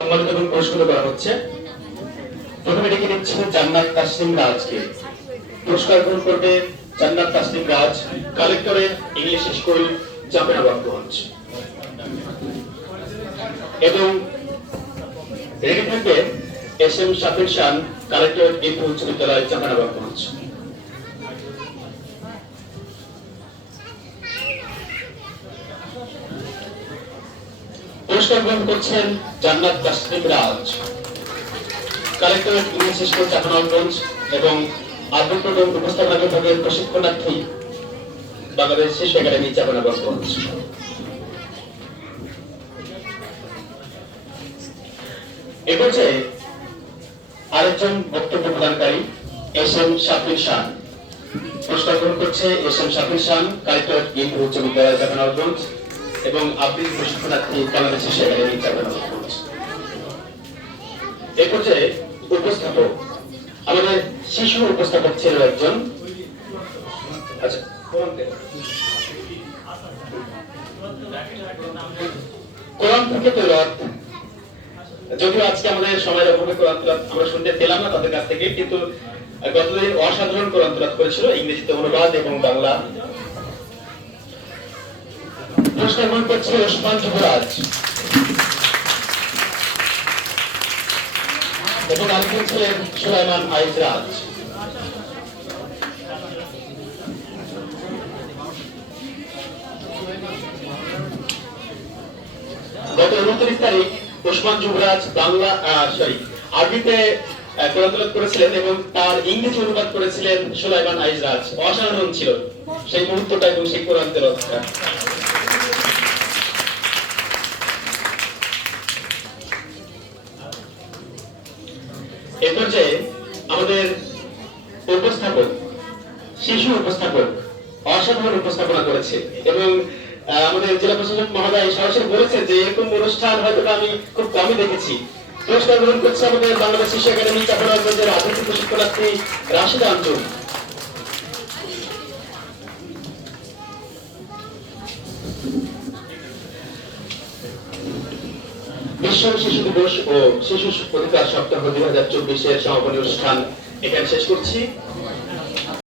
সম্মানিত এবং পুরস্কৃত করা হচ্ছে। প্রথমে ডেকে নিচ্ছে জান্নাত তাসনিম রাজকে। পুরস্কার গ্রহণ করবে জান্নাত তাসনিম রাজ, কালেক্টরের ইংলিশ স্কুল, চাঁপাইনবাবগঞ্জ। এবং রেডি থাকবে এস এম শাফির খান, কালেক্টর ডিপু উচ্চ বিদ্যালয়, চাঁপাইনবাবগঞ্জ। পুরস্কার গ্রহণ করছেন জান্নাত তাসনিম রাজ, কালেক্টর ইংলিশ স্কুল, চাঁপাইনবাবগঞ্জ এবং আবৃত্তি এবং উপস্থাপনা বিভাগের প্রশিক্ষণার্থী, বাংলাদেশ শিশু একাডেমি, চাঁপাইনবাবগঞ্জ। এ পর্যায়ে আরেকজন বক্তব্য প্রদানকারী এস এম শাফির খান। পুরস্কার গ্রহণ করছে এস এম শাফির খান, কালেক্টর ডিপু উচ্চ বিদ্যালয়, চাঁপাইনবাবগঞ্জ এবং আবৃত্তি প্রশিক্ষণার্থী, বাংলাদেশ শিশু একাডেমি, চাঁপাইনবাবগঞ্জ। এ পর্যায়ে উপস্থাপক, আমাদের শিশু উপস্থাপক ছিল একজন। আচ্ছা, কোরআন থেকে তেলাওয়াত, যদিও আজকে আমাদের সময়ের অভাবে কোরআন তেলাওয়াত আমরা শুনতে পেলাম না তাদের কাছ থেকে, কিন্তু গতদিন অসাধারণ কোরআন তেলাওয়াত করেছিল, ইংরেজিতে অনুবাদ এবং বাংলা। পুরস্কার গ্রহণ করছে ওসমান যুবরাজ এবং আরেকজন ছিলেন সুলাইমান আইজরাজ। গত 29 তারিখ ওসমান যুবরাজ বাংলা আরবিতে কোরআন তেলাওয়াত করেছিলেন এবং তার ইংরেজি অনুবাদ করেছিলেন সুলাইমান আইজরাজ। অসাধারণ ছিল সেই মুহূর্তটা এবং সেই কোরআন তেলাওয়াতটা। এ পর্যায়ে আমাদের উপস্থাপক, শিশু উপস্থাপক অসাধারণ উপস্থাপনা করেছে এবং আমাদের জেলা প্রশাসক মহোদয় সরাসরি বলেছে যে এরকম অনুষ্ঠান হয়তো আমি খুব কমই দেখেছি। পুরস্কার গ্রহণ করছে আমাদের বাংলাদেশ শিশু একাডেমি, চাঁপাইনবাবগঞ্জের আবৃত্তি প্রশিক্ষণার্থী রাশিদা আঞ্জুম। বিশ্ব শিশু দিবস ও শিশু অধিকার সপ্তাহ 2024 এর সমাপনী অনুষ্ঠান এখানে শেষ করছি।